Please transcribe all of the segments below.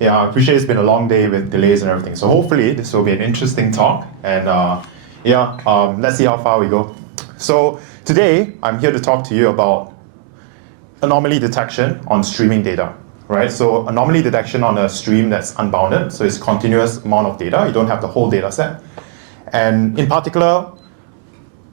Yeah, I appreciate it's been a long day with delays and everything. So hopefully this will be an interesting talk. And let's see how far we go. So today I'm here to talk to you about anomaly detection on streaming data. Right? So anomaly detection on a stream that's unbounded. So it's continuous amount of data. You don't have the whole data set. And in particular,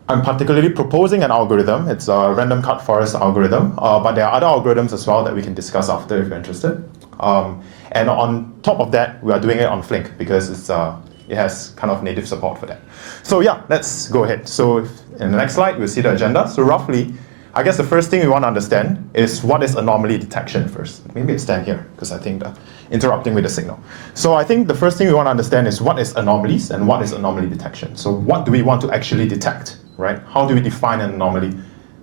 I'm particularly proposing an algorithm. It's a random cut forest algorithm, but there are other algorithms as well that we can discuss after if you're interested. And on top of that, we are doing it on Flink because it has kind of native support for that. So yeah, let's go ahead. So in the next slide, we'll see the agenda. So roughly, I guess the first thing we want to understand is what is anomaly detection first. Maybe it's stand here because I think interrupting with the signal. So I think the first thing we want to understand is what is anomalies and what is anomaly detection. So what do we want to actually detect, right? How do we define an anomaly?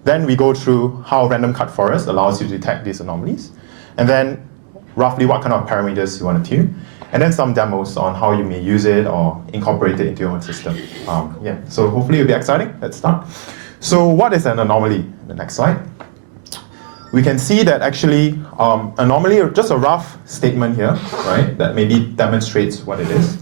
Then we go through how random cut forest allows you to detect these anomalies. And then roughly what kind of parameters you want to tune. And then some demos on how you may use it or incorporate it into your own system. So hopefully it'll be exciting. Let's start. So what is an anomaly? The next slide. We can see that actually anomaly, just a rough statement here, right? That maybe demonstrates what it is.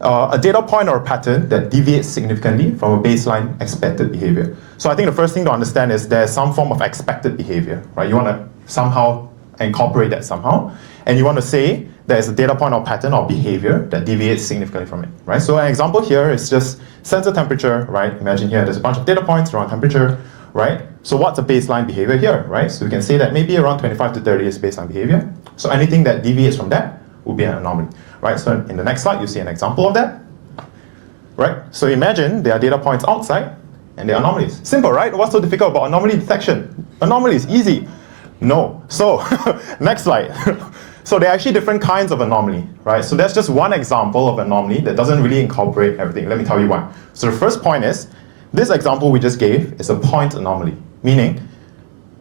A data point or a pattern that deviates significantly from a baseline expected behavior. So I think the first thing to understand is there's some form of expected behavior, right? You want to somehow incorporate that somehow, and you want to say there's a data point or pattern or behavior that deviates significantly from it, right? So an example here is just sensor temperature, right? Imagine here there's a bunch of data points around temperature, right? So what's a baseline behavior here, right? So we can say that maybe around 25 to 30 is baseline behavior. So anything that deviates from that will be an anomaly, right? So in the next slide, you see an example of that, right? So imagine there are data points outside and there are anomalies. Simple, right? What's so difficult about anomaly detection? Anomalies, easy. No. So next slide. So there are actually different kinds of anomaly, right? So that's just one example of anomaly that doesn't really incorporate everything. Let me tell you why. So the first point is, this example we just gave is a point anomaly, meaning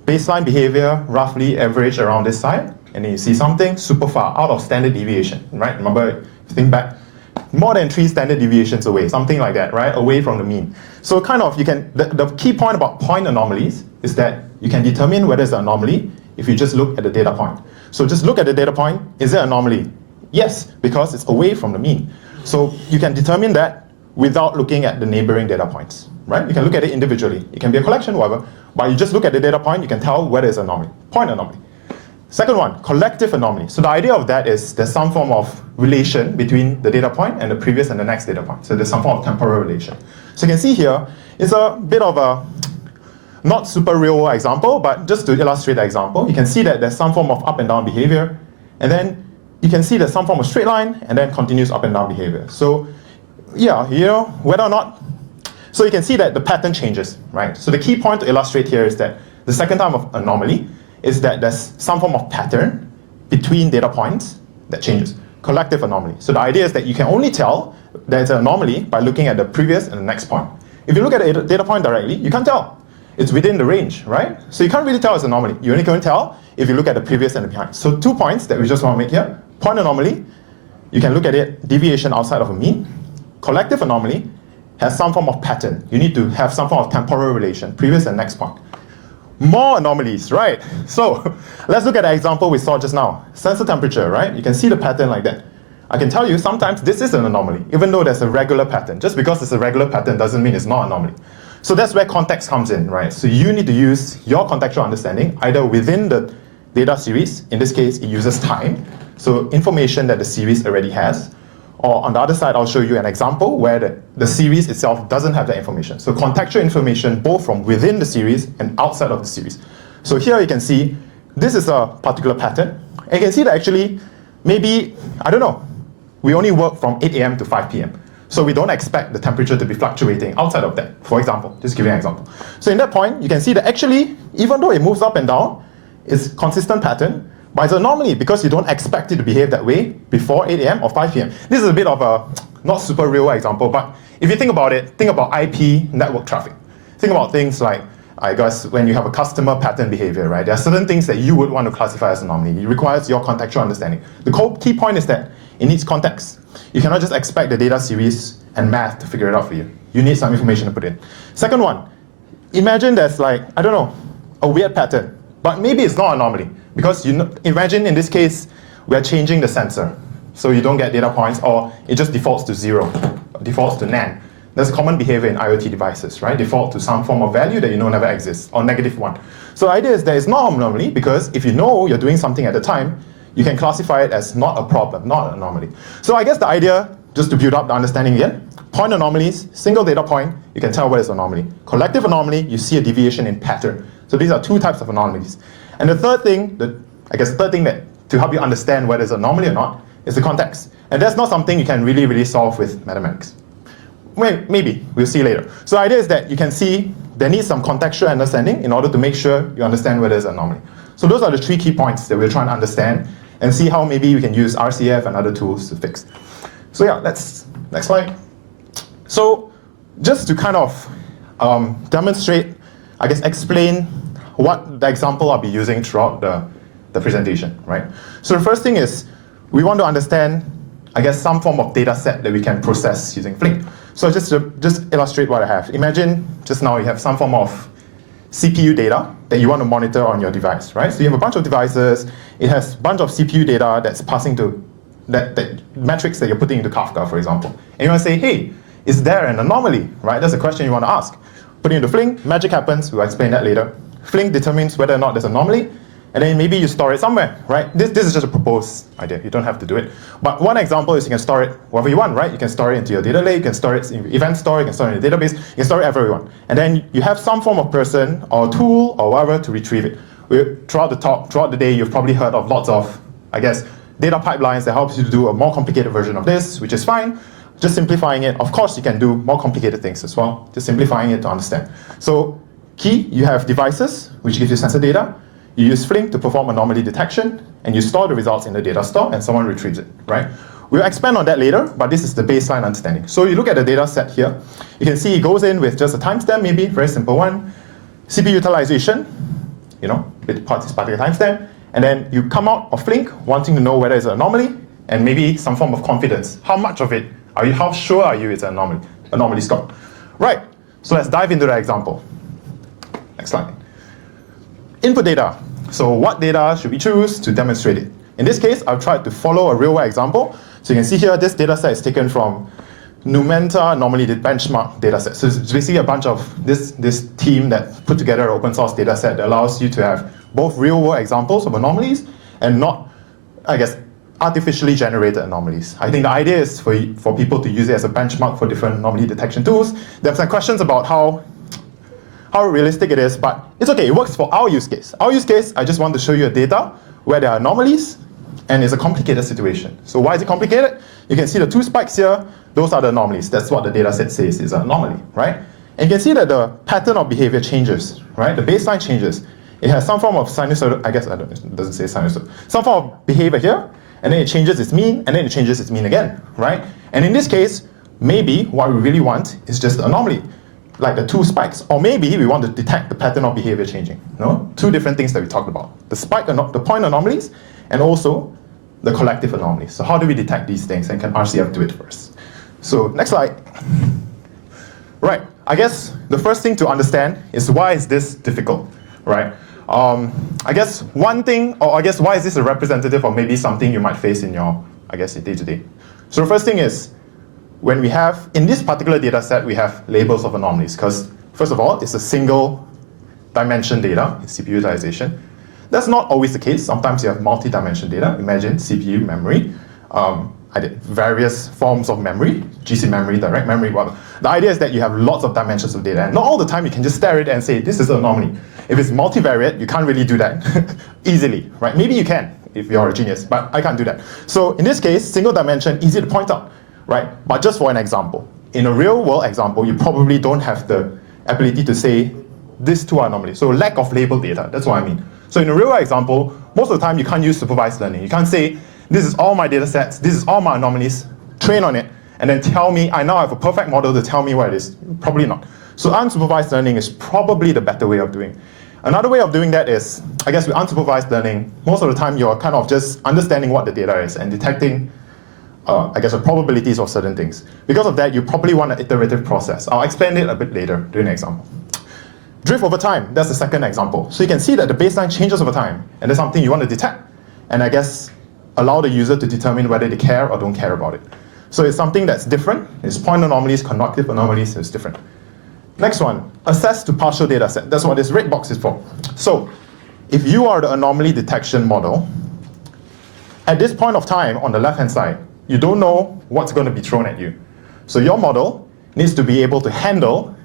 baseline behavior roughly average around this side, and then you see something super far out of standard deviation, right? Remember, if you think back, more than 3 standard deviations away, something like that, right? Away from the mean. So kind of, the key point about point anomalies is that you can determine whether it's an anomaly if you just look at the data point. So just look at the data point, is it an anomaly? Yes, because it's away from the mean. So you can determine that without looking at the neighboring data points, right? You can look at it individually. It can be a collection, whatever, but you just look at the data point, you can tell whether it's an anomaly, point anomaly. Second one, collective anomaly. So the idea of that is there's some form of relation between the data point and the previous and the next data point. So there's some form of temporal relation. So you can see here, it's a bit of a not super real example, but just to illustrate the example, you can see that there's some form of up and down behavior, and then you can see there's some form of straight line, and then continuous up and down behavior. So yeah, whether or not, so you can see that the pattern changes, right? So the key point to illustrate here is that the second type of anomaly is that there's some form of pattern between data points that changes. Collective anomaly. So the idea is that you can only tell that it's an anomaly by looking at the previous and the next point. If you look at a data point directly, you can't tell. It's within the range, right? So you can't really tell it's an anomaly. You only can tell if you look at the previous and the behind. So 2 points that we just want to make here. Point anomaly, you can look at it, deviation outside of a mean. Collective anomaly has some form of pattern. You need to have some form of temporal relation, previous and next point. More anomalies, right? So let's look at the example we saw just now. Sensor temperature, right? You can see the pattern like that. I can tell you sometimes this is an anomaly, even though there's a regular pattern. Just because it's a regular pattern doesn't mean it's not an anomaly. So that's where context comes in, right? So you need to use your contextual understanding either within the data series, in this case it uses time, so information that the series already has, or on the other side I'll show you an example where the series itself doesn't have that information. So contextual information both from within the series and outside of the series. So here you can see this is a particular pattern, and you can see that actually maybe, I don't know, we only work from 8 AM to 5 PM. So we don't expect the temperature to be fluctuating outside of that, for example. Just give you an example. So in that point, you can see that actually, even though it moves up and down, it's consistent pattern, but it's an anomaly because you don't expect it to behave that way before 8 AM or 5 PM. This is a bit of a not super real example, but if you think about it, think about IP network traffic. Think about things like, I guess, when you have a customer pattern behavior, right? There are certain things that you would want to classify as anomaly. It requires your contextual understanding. The key point is that it needs context. You cannot just expect the data series and math to figure it out for you. You need some information to put in. Second one, imagine there's like, I don't know, a weird pattern, but maybe it's not an anomaly. Because imagine in this case, we are changing the sensor. So you don't get data points, or it just defaults to 0, defaults to NaN. That's a common behavior in IoT devices, right? Default to some form of value that you know never exists, or -1. So the idea is that it's not an anomaly, because if you know you're doing something at the time, you can classify it as not a problem, not an anomaly. So I guess the idea, just to build up the understanding again, point anomalies, single data point, you can tell what is anomaly. Collective anomaly, you see a deviation in pattern. So these are two types of anomalies. And the third thing, that to help you understand whether it's an anomaly or not, is the context. And that's not something you can really solve with mathematics. Maybe, we'll see later. So the idea is that you can see there needs some contextual understanding in order to make sure you understand whether it's an anomaly. So those are the 3 key points that we're trying to understand and see how maybe we can use RCF and other tools to fix. So yeah, next slide. So just to kind of demonstrate, I guess explain what the example I'll be using throughout the presentation, right? So the first thing is we want to understand, I guess, some form of data set that we can process using Flink. So just to illustrate what I have. Imagine just now you have some form of CPU data that you want to monitor on your device, right? So you have a bunch of devices, it has a bunch of CPU data that's passing to that metrics that you're putting into Kafka, for example. And you want to say, hey, is there an anomaly, right? That's a question you want to ask. Put it into Flink, magic happens, we'll explain that later. Flink determines whether or not there's an anomaly, and then maybe you store it somewhere, right? This is just a proposed idea, you don't have to do it. But one example is you can store it wherever you want, right? You can store it into your data lake, you can store it in event store, you can store it in a database, you can store it everywhere you want. And then you have some form of person or tool or whatever to retrieve it. Throughout the day, you've probably heard of lots of, I guess, data pipelines that helps you to do a more complicated version of this, which is fine. Just simplifying it, of course you can do more complicated things as well, just simplifying it to understand. So key, you have devices, which gives you sensor data. You use Flink to perform anomaly detection, and you store the results in the data store, and someone retrieves it, right? We'll expand on that later, but this is the baseline understanding. So you look at the data set here, you can see it goes in with just a timestamp maybe, very simple one. CPU utilization, with this particular timestamp, and then you come out of Flink wanting to know whether it's an anomaly, and maybe some form of confidence. How much of it how sure are you it's an anomaly score? Right, so let's dive into the example. Next slide. Input data. So what data should we choose to demonstrate it? In this case, I've tried to follow a real-world example. So you can see here, this data set is taken from Numenta anomaly benchmark data set. So it's basically a bunch of this team that put together an open source data set that allows you to have both real-world examples of anomalies and not, I guess, artificially generated anomalies. I think the idea is for people to use it as a benchmark for different anomaly detection tools. There are some questions about how realistic it is, but it's okay, it works for our use case. Our use case, I just want to show you a data where there are anomalies, and it's a complicated situation. So why is it complicated? You can see the 2 spikes here, those are the anomalies. That's what the data set says is an anomaly, right? And you can see that the pattern of behavior changes, right? The baseline changes. It has some form of sinusoidal, I guess, it doesn't say sinusoidal, some form of behavior here, and then it changes its mean, and then it changes its mean again, right? And in this case, maybe what we really want is just the anomaly, like the 2 spikes. Or maybe we want to detect the pattern of behavior changing. 2 different things that we talked about. The point anomalies, and also the collective anomalies. So how do we detect these things, and can RCF do it for us? So next slide. Right, I guess the first thing to understand is why is this difficult, right? I guess one thing, or I guess why is this a representative of maybe something you might face in your, I guess, day-to-day. So the first thing is, when we have, in this particular data set, we have labels of anomalies, because first of all, it's a single dimension data, it's CPU utilization. That's not always the case. Sometimes you have multi-dimension data. Imagine CPU memory, various forms of memory, GC memory, direct memory, whatever. The idea is that you have lots of dimensions of data, and not all the time you can just stare at it and say, this is an anomaly. If it's multivariate, you can't really do that easily, right? Maybe you can, if you're a genius, but I can't do that. So in this case, single dimension, easy to point out, right? But just for an example, in a real world example, you probably don't have the ability to say, these 2 are anomalies. So lack of labeled data, that's what I mean. So in a real world example, most of the time you can't use supervised learning. You can't say, this is all my data sets, this is all my anomalies, train on it, and then tell me, I now have a perfect model to tell me where it is. Probably not. So unsupervised learning is probably the better way of doing it. Another way of doing that is, I guess with unsupervised learning, most of the time you're kind of just understanding what the data is and detecting, I guess, the probabilities of certain things. Because of that, you probably want an iterative process. I'll explain it a bit later during the example. Drift over time, that's the second example. So you can see that the baseline changes over time, and that's something you want to detect. And I guess allow the user to determine whether they care or don't care about it. So it's something that's different. It's point anomalies, conjunctive anomalies, it's different. Next one, access to partial data set. That's what this red box is for. So if you are the anomaly detection model, at this point of time on the left-hand side, you don't know what's going to be thrown at you. So your model needs to be able to handle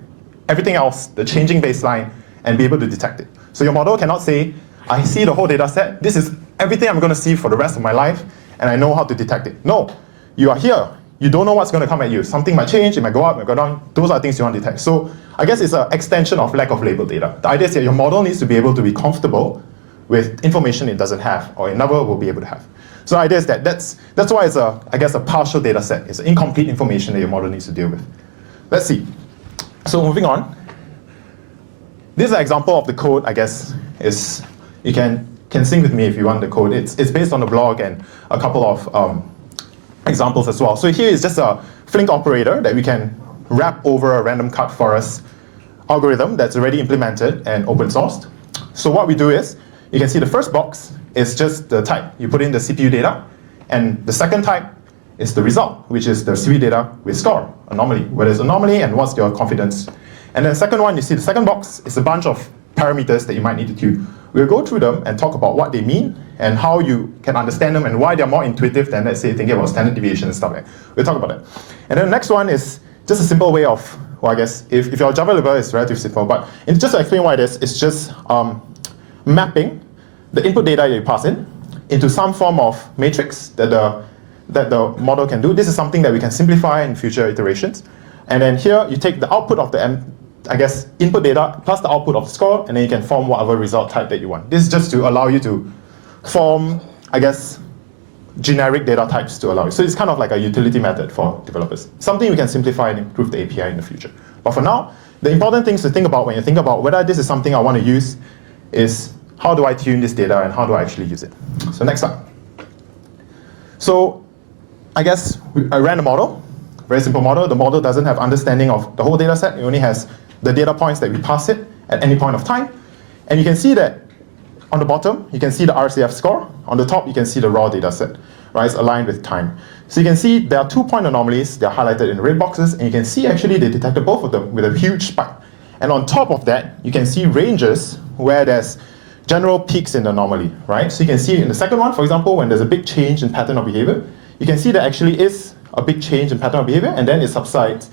everything else, the changing baseline, and be able to detect it. So your model cannot say, I see the whole data set, this is everything I'm going to see for the rest of my life, and I know how to detect it. No, you are here. You don't know what's going to come at you. Something might change, it might go up, it might go down. Those are things you want to detect. So I guess it's an extension of lack of labeled data. The idea is that your model needs to be able to be comfortable with information it doesn't have, or it never will be able to have. So the idea is that that's why it's a partial data set. It's incomplete information that your model needs to deal with. Let's see. So moving on. This is an example of the code, I guess, is you can sing with me if you want the code. It's based on the blog and a couple of examples as well. So here is just a Flink operator that we can wrap over a random cut forest algorithm that's already implemented and open sourced. So what we do is, you can see the first box is just the type. You put in the CPU data, and the second type is the result, which is the CPU data with score, anomaly, where there's anomaly and what's your confidence. And then the second one, you see the second box is a bunch of parameters that you might need to tune. We'll go through them and talk about what they mean and how you can understand them and why they're more intuitive than, let's say, thinking about standard deviation and stuff like that. We'll talk about that. And then the next one is just a simple way of, well, I guess, if you're a Java developer, it's relatively simple, but just to explain why it is, it's just mapping the input data that you pass in into some form of matrix that the model can do. This is something that we can simplify in future iterations. And then here, you take the output of the input data plus the output of the score, and then you can form whatever result type that you want. This is just to allow you to form, I guess, generic data types to allow you. So it's kind of like a utility method for developers. Something we can simplify and improve the API in the future. But for now, the important things to think about when you think about whether this is something I want to use is how do I tune this data and how do I actually use it? So next slide. So I guess I ran a model, very simple model. The model doesn't have understanding of the whole data set. It only has the data points that we pass it at any point of time. And you can see that on the bottom, you can see the RCF score. On the top, you can see the raw data set, right? It's aligned with time. So you can see there are 2-point anomalies. They're highlighted in red boxes. And you can see actually they detected both of them with a huge spike. And on top of that, you can see ranges where there's general peaks in the anomaly, right? So you can see in the second one, for example, when there's a big change in pattern of behavior, you can see there actually is a big change in pattern of behavior, and then it subsides.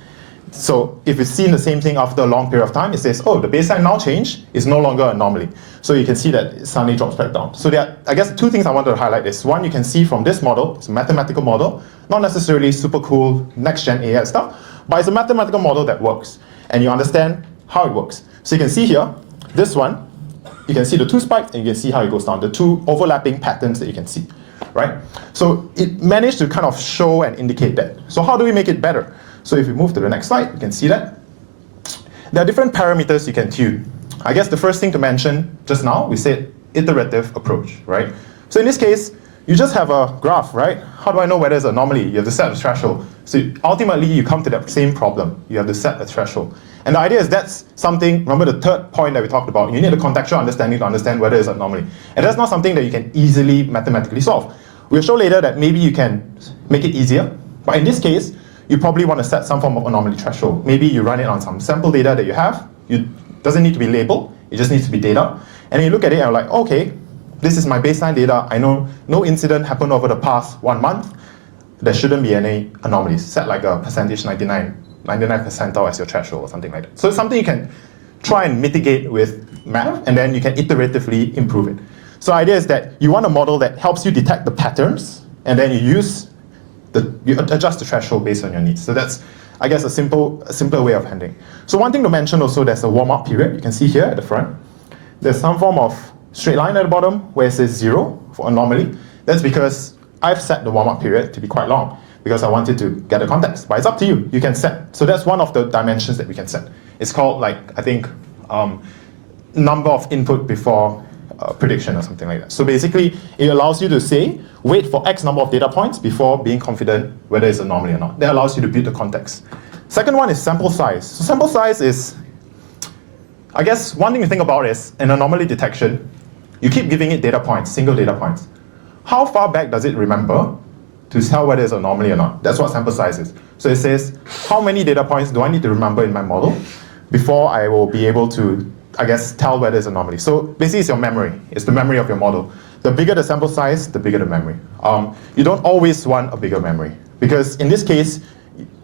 So if it's seen the same thing after a long period of time, it says, oh, the baseline now changed is no longer an anomaly. So you can see that it suddenly drops back down. So there are, I guess, 2 things I wanted to highlight is, one, you can see from this model, it's a mathematical model, not necessarily super cool next-gen AI stuff, but it's a mathematical model that works, and you understand how it works. So you can see here, this one, you can see the 2 spikes, and you can see how it goes down, the 2 overlapping patterns that you can see, right? So it managed to kind of show and indicate that. So how do we make it better? So if we move to the next slide, you can see that. There are different parameters you can tune. I guess the first thing to mention just now, we said iterative approach, right? So in this case, you just have a graph, right? How do I know whether it's an anomaly? You have to set a threshold. So ultimately, you come to that same problem. You have to set a threshold. And the idea is that's something, remember the third point that we talked about, you need a contextual understanding to understand whether it's an anomaly. And that's not something that you can easily mathematically solve. We'll show later that maybe you can make it easier. But in this case, you probably want to set some form of anomaly threshold. Maybe you run it on some sample data that you have. It doesn't need to be labeled. It just needs to be data. And then you look at it and you're like, okay, this is my baseline data. I know no incident happened over the past 1 month. There shouldn't be any anomalies. Set like a percentage 99 percentile as your threshold or something like that. So it's something you can try and mitigate with math, and then you can iteratively improve it. So the idea is that you want a model that helps you detect the patterns, and then you adjust the threshold based on your needs. So that's, I guess, a simpler way of handling. So one thing to mention also, there's a warm-up period. You can see here at the front. There's some form of straight line at the bottom where it says 0 for anomaly. That's because I've set the warm-up period to be quite long because I wanted to get a context. But it's up to you. You can set. So that's one of the dimensions that we can set. It's called, like, I think, number of input before prediction or something like that. So basically, it allows you to say, wait for X number of data points before being confident whether it's an anomaly or not. That allows you to build the context. Second one is sample size. So sample size is, I guess, one thing to think about is in anomaly detection, you keep giving it data points, single data points. how far back does it remember to tell whether it's an anomaly or not? That's what sample size is. So it says, how many data points do I need to remember in my model before I will be able to, I guess, tell whether it's an anomaly? So basically it's your memory. It's the memory of your model. The bigger the sample size, the bigger the memory. You don't always want a bigger memory, because in this case,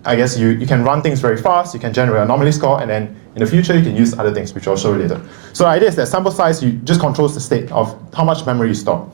I guess you can run things very fast, you can generate an anomaly score, and then in the future you can use other things, which I'll show you later. So the idea is that sample size just controls the state of how much memory you store.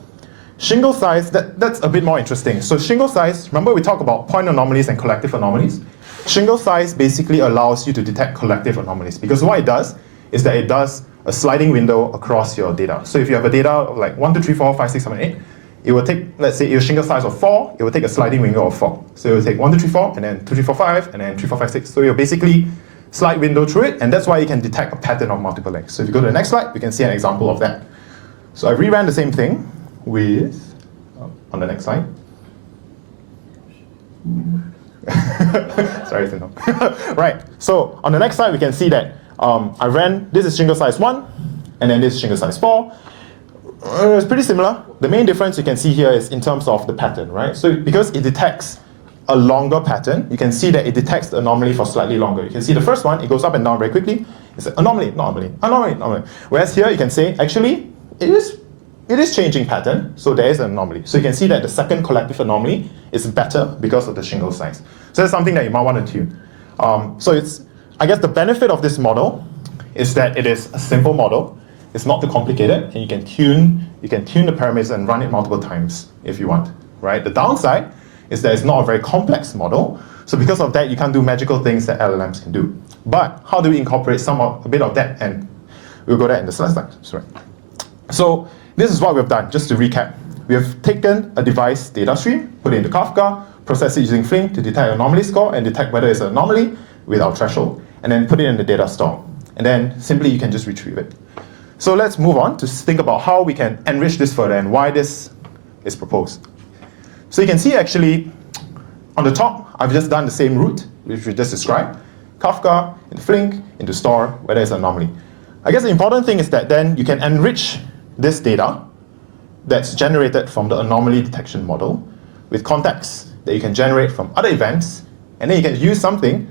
Shingle size, that's a bit more interesting. So shingle size, remember we talked about point anomalies and collective anomalies? Shingle size basically allows you to detect collective anomalies, because what it does is that it does a sliding window across your data. So if you have a data of like 1, 2, 3, 4, 5, 6, 7, 8, it will take, let's say your shingle size of 4, it will take a sliding window of 4. So it will take 1, 2, 3, 4, and then 2, 3, 4, 5, and then 3, 4, 5, 6. So you'll basically slide window through it, and that's why you can detect a pattern of multiple lengths. So if you go to the next slide, we can see an example of that. So I reran the same thing with, on the next slide. Sorry, Sino. Right, so on the next slide, we can see that I ran, this is shingle size 1, and then this is shingle size 4. It's pretty similar. The main difference you can see here is in terms of the pattern, right? So because it detects a longer pattern, you can see that it detects the anomaly for slightly longer. You can see the first one, it goes up and down very quickly. It's an anomaly, anomaly, anomaly, anomaly. Whereas here you can say, actually, it is changing pattern, so there is an anomaly. So you can see that the second collective anomaly is better because of the shingle size. So that's something that you might want to tune. So it's, I guess the benefit of this model is that it is a simple model. It's not too complicated, and you can tune the parameters and run it multiple times if you want, right? The downside is that it's not a very complex model, so because of that, you can't do magical things that LLMs can do. But how do we incorporate a bit of that? And we'll go there in the next slide. Sorry. So this is what we've done, just to recap. We have taken a device data stream, put it into Kafka, process it using Flink to detect an anomaly score and detect whether it's an anomaly with our threshold, and then put it in the data store. And then simply you can just retrieve it. So let's move on to think about how we can enrich this further and why this is proposed. So you can see actually on the top, I've just done the same route, which we just described. Kafka, into Flink, into store, where there's an anomaly. I guess the important thing is that then you can enrich this data that's generated from the anomaly detection model with context that you can generate from other events, and then you can use something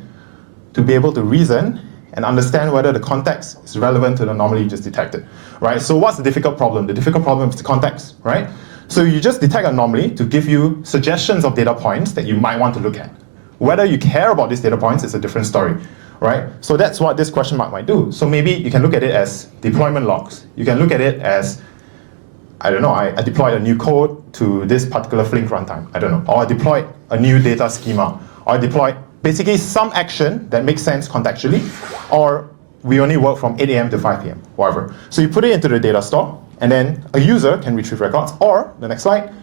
to be able to reason and understand whether the context is relevant to the anomaly you just detected, right? So what's the difficult problem? The difficult problem is the context, right? So you just detect an anomaly to give you suggestions of data points that you might want to look at. Whether you care about these data points is a different story, right? So that's what this question mark might do. So maybe you can look at it as deployment logs. You can look at it as, I don't know, I deployed a new code to this particular Flink runtime, I don't know. Or I deployed a new data schema. Or I deployed basically some action that makes sense contextually, or we only work from 8 a.m. to 5 p.m., whatever. So you put it into the data store, and then a user can retrieve records, or, the next slide,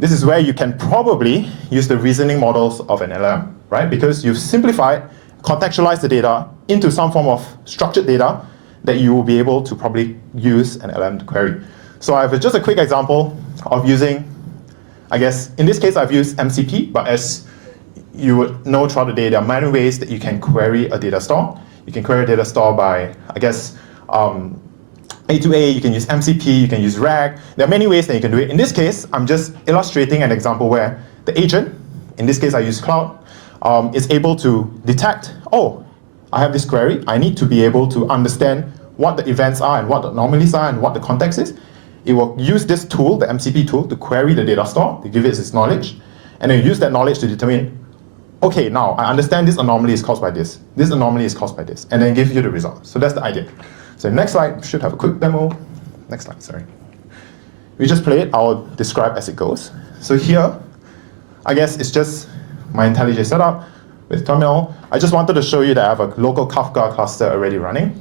this is where you can probably use the reasoning models of an LLM, right? Because you've simplified, contextualized the data into some form of structured data that you will be able to probably use an LLM to query. So I have just a quick example of using, I guess, in this case I've used MCP, but as you would know throughout the day, there are many ways that you can query a data store. You can query a data store by, I guess, A2A, you can use MCP, you can use RAG. There are many ways that you can do it. In this case, I'm just illustrating an example where the agent, in this case I use Cloud, is able to detect, oh, I have this query, I need to be able to understand what the events are and what the anomalies are and what the context is. It will use this tool, the MCP tool, to query the data store, to give it its knowledge, and then use that knowledge to determine, okay, now I understand this anomaly is caused by this anomaly is caused by this, and then give you the result. So that's the idea. So next slide, we should have a quick demo. Next slide, sorry. We just play it, I'll describe as it goes. So here, I guess it's just my IntelliJ setup with terminal. I just wanted to show you that I have a local Kafka cluster already running.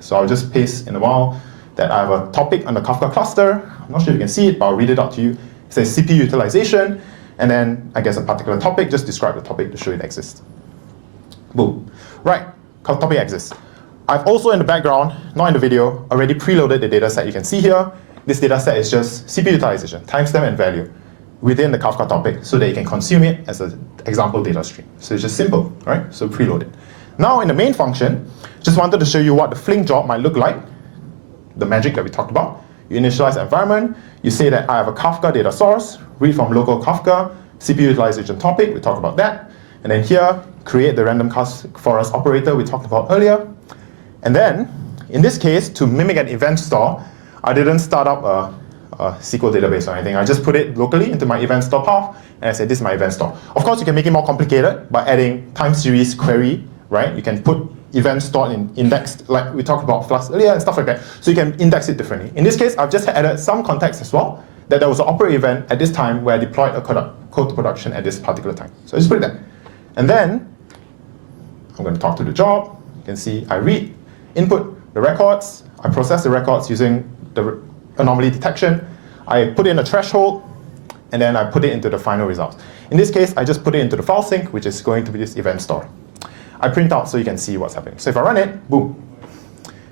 So I'll just paste in a while that I have a topic on the Kafka cluster. I'm not sure if you can see it, but I'll read it out to you. It says CPU utilization, and then I guess a particular topic, just describe the topic to show it exists. Boom. Right, topic exists. I've also in the background, not in the video, already preloaded the data set you can see here. This data set is just CPU utilization, timestamp and value within the Kafka topic so that you can consume it as an example data stream. So it's just simple, right? So preloaded. Now in the main function, just wanted to show you what the Flink job might look like, the magic that we talked about. You initialize the environment. You say that I have a Kafka data source, read from local Kafka, CPU utilization topic, we talked about that. And then here, create the random forest operator we talked about earlier. And then, in this case, to mimic an event store, I didn't start up a SQL database or anything. I just put it locally into my event store path, and I said, this is my event store. Of course, you can make it more complicated by adding time series query, right? You can put event stored in indexed, like we talked about Flask earlier and stuff like that. So you can index it differently. In this case, I've just added some context as well, that there was an operate event at this time where I deployed a code to production at this particular time. So I just put it there. And then, I'm going to talk to the job. You can see I read, input the records. I process the records using the anomaly detection. I put in a threshold, and then I put it into the final results. In this case, I just put it into the file sync, which is going to be this event store. I print out so you can see what's happening. So if I run it, boom.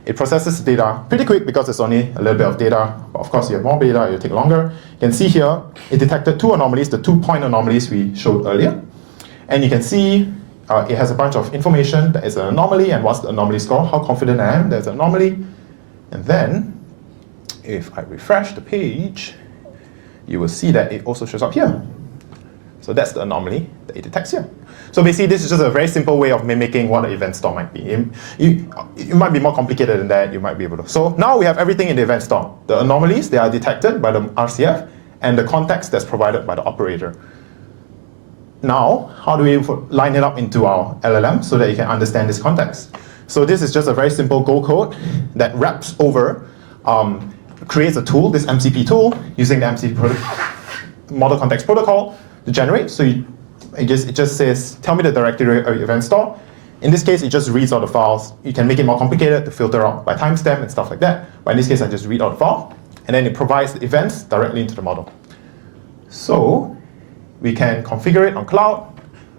It processes the data pretty quick because it's only a little bit of data. But of course, you have more data, it'll take longer. You can see here, it detected two anomalies, the 2-point anomalies we showed earlier. And you can see it has a bunch of information that is an anomaly and what's the anomaly score, how confident I am there's an anomaly. And then, if I refresh the page, you will see that it also shows up here. So that's the anomaly that it detects here. So basically, this is just a very simple way of mimicking what an event store might be. You might be more complicated than that, you might be able to. So now we have everything in the event store. The anomalies, they are detected by the RCF, and the context that's provided by the operator. Now, how do we line it up into our LLM so that you can understand this context? So this is just a very simple Go code that wraps over, creates a tool, this MCP tool, using the MCP model context protocol to generate. So it just says, tell me the directory of your event store. In this case, it just reads all the files. You can make it more complicated to filter out by timestamp and stuff like that. But in this case, I just read out the file, and then it provides the events directly into the model. So we can configure it on cloud,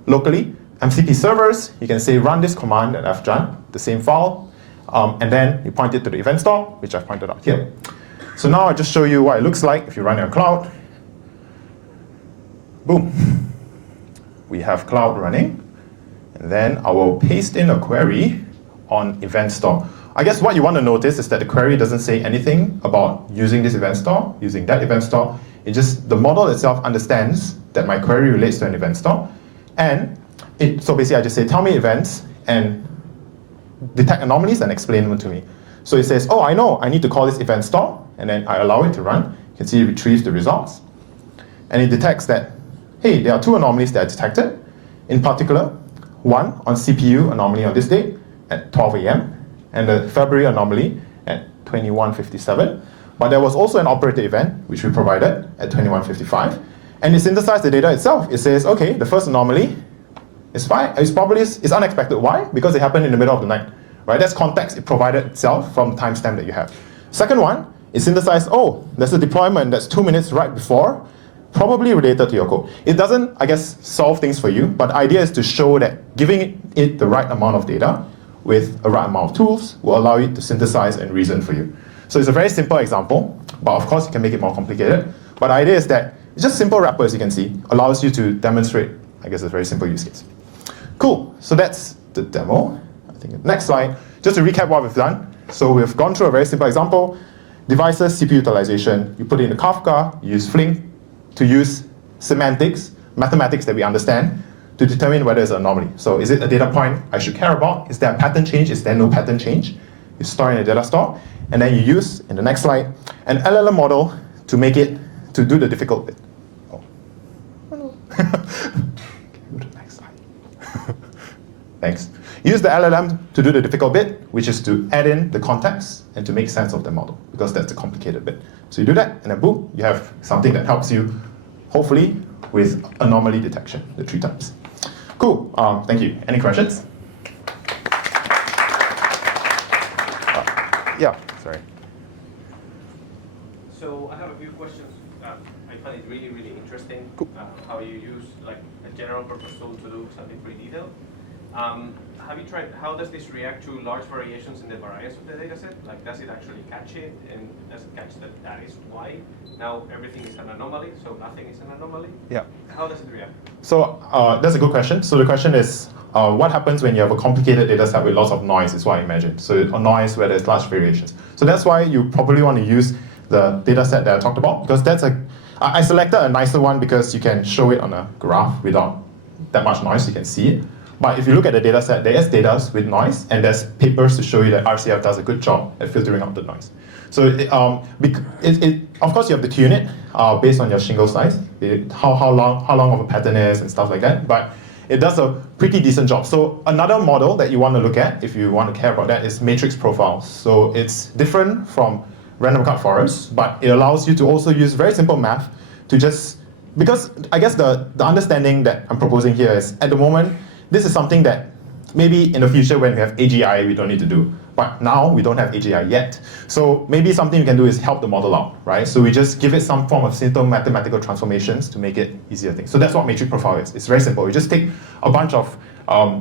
locally, MCP servers. You can say run this command at fjan, the same file, and then you point it to the event store, which I've pointed out here. So now I'll just show you what it looks like if you run it on cloud. Boom. We have cloud running, and then I will paste in a query on event store. I guess what you want to notice is that the query doesn't say anything about using this event store, using that event store. It just, the model itself understands that my query relates to an event store. And so basically I just say, tell me events and detect anomalies and explain them to me. So it says, oh, I know, I need to call this event store, and then I allow it to run. You can see it retrieves the results. And it detects that, hey, there are two anomalies that are detected. In particular, one on CPU anomaly on this date at 12 a.m., and the February anomaly at 21:57. But there was also an operator event, which we provided at 21:55. And it synthesized the data itself. It says, okay, the first anomaly is fine. It's unexpected. Why? Because it happened in the middle of the night. Right? That's context it provided itself from the timestamp that you have. Second one, it synthesized, oh, there's a deployment that's 2 minutes right before, probably related to your code. It doesn't, I guess, solve things for you, but the idea is to show that giving it the right amount of data with a right amount of tools will allow it to synthesize and reason for you. So it's a very simple example, but of course you can make it more complicated. But the idea is that it's just simple wrapper, as you can see, allows you to demonstrate, I guess, a very simple use case. Cool, so that's the demo. I think next slide, just to recap what we've done. So we've gone through a very simple example. Devices, CPU utilization, you put it in the Kafka, you use Flink to use semantics, mathematics that we understand, to determine whether it's an anomaly. So is it a data point I should care about? Is there a pattern change? Is there no pattern change? You store in a data store, and then you use, in the next slide, an LLM model to make it, to do the difficult bit. Oh, no. Okay, go to the next slide. Thanks. Use the LLM to do the difficult bit, which is to add in the context and to make sense of the model, because that's the complicated bit. So you do that, and then boom, you have something that helps you, hopefully, with anomaly detection, the 3 times. Cool, thank you. Any questions? Yeah, sorry. So I have a few questions. I find it really, really interesting cool. How you use like a general purpose tool to do something pretty detailed. Have you tried, how does this react to large variations in the variance of the data set? Like, does it actually catch it? And does it catch that is why? Now everything is an anomaly, so nothing is an anomaly? Yeah. How does it react? So that's a good question. So the question is, what happens when you have a complicated data set with lots of noise is what I imagine. So a noise where there's large variations. So that's why you probably want to use the data set that I talked about, because I selected a nicer one because you can show it on a graph without that much noise, you can see it. But if you look at the data set, there is data with noise, and there's papers to show you that RCF does a good job at filtering out the noise. So of course you have to tune it based on your shingle size, how long of a pattern is and stuff like that, but it does a pretty decent job. So another model that you want to look at, if you want to care about that, is matrix profiles. So it's different from random cut forest, but it allows you to also use very simple math to just, because I guess the understanding that I'm proposing here is, at the moment, this is something that maybe in the future when we have AGI, we don't need to do. But now we don't have AGI yet. So maybe something we can do is help the model out, right? So we just give it some form of simple mathematical transformations to make it easier thing. So that's what matrix profile is. It's very simple. You just take a bunch of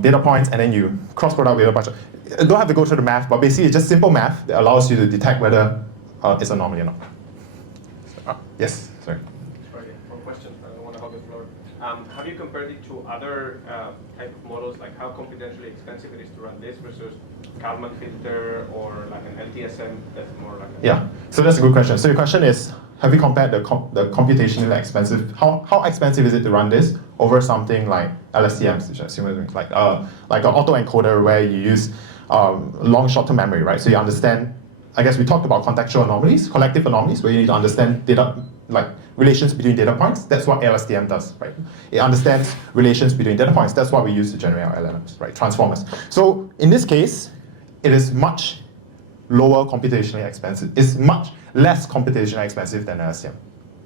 data points and then you cross product with a bunch of, you don't have to go through the math, but basically it's just simple math that allows you to detect whether it's an anomaly or not. Yes, sorry. Sorry, one question. I don't want to hog the floor. Have you compared it to other type of models, like how computationally expensive it is to run this versus Kalman filter or like an LTSM that's more like a... Yeah, so that's a good question. So your question is, have you compared the computationally expensive, how expensive is it to run this over something like LSTMs, which are similar things, like an autoencoder where you use long short-term memory, right? So you understand, I guess we talked about contextual anomalies, collective anomalies, where you need to understand data, like relations between data points. That's what LSTM does, right? It understands relations between data points. That's what we use to generate our LLMs, right? Transformers. So in this case, it is much lower computationally expensive. It's much less computationally expensive than LSTM.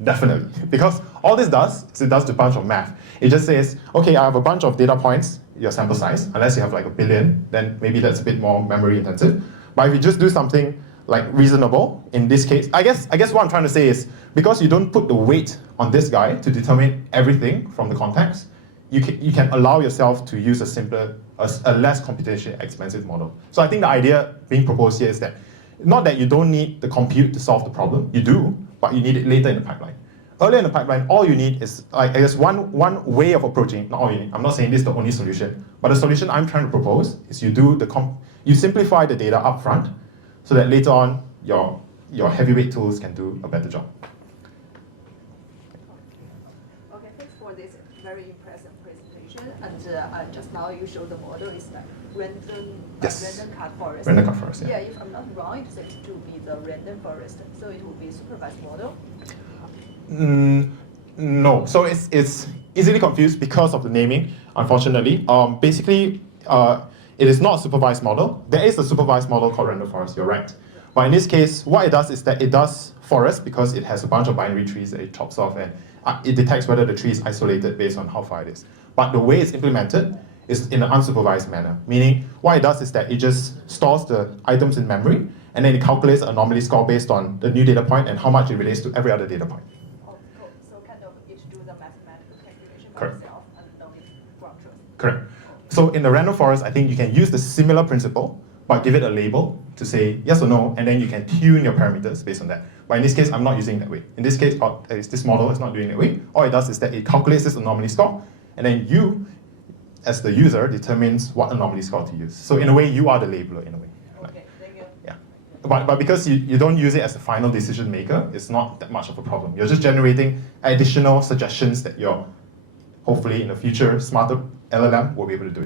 Definitely. Because all this does is it does a bunch of math. It just says, okay, I have a bunch of data points, your sample size, unless you have like 1 billion, then maybe that's a bit more memory intensive. But if you just do something like reasonable, in this case, I guess what I'm trying to say is, because you don't put the weight on this guy to determine everything from the context, you can allow yourself to use a less computationally expensive model. So I think the idea being proposed here is that, not that you don't need the compute to solve the problem, you do, but you need it later in the pipeline. Earlier in the pipeline, all you need is, I guess one way of approaching, not all you need, I'm not saying this is the only solution, but the solution I'm trying to propose is you simplify the data up front, so that later on, your heavyweight tools can do a better job. Okay, thanks for this very impressive presentation. And just now you showed the model is like random cut forest. Random cut forest, yeah. Yeah, if I'm not wrong, it seems to be the random forest. So it will be a supervised model? No, so it's easily confused because of the naming, unfortunately. Basically, it is not a supervised model. There is a supervised model called random forest, you're right. But in this case, what it does is that it does forest because it has a bunch of binary trees that it chops off, and it detects whether the tree is isolated based on how far it is. But the way it's implemented is in an unsupervised manner, meaning what it does is that it just stores the items in memory, and then it calculates an anomaly score based on the new data point and how much it relates to every other data point. Oh, cool. So kind of it do the mathematical calculation by Correct. itself and know it from truth. Correct. So in the random forest, I think you can use the similar principle, but give it a label to say yes or no, and then you can tune your parameters based on that. But in this case, I'm not using it that way. In this case, this model is not doing it that way. All it does is that it calculates this anomaly score, and then you, as the user, determines what anomaly score to use. So in a way, you are the labeler in a way. Okay, thank you. Yeah. But because you don't use it as a final decision maker, it's not that much of a problem. You're just generating additional suggestions that your, hopefully in the future, smarter LLM will be able to do.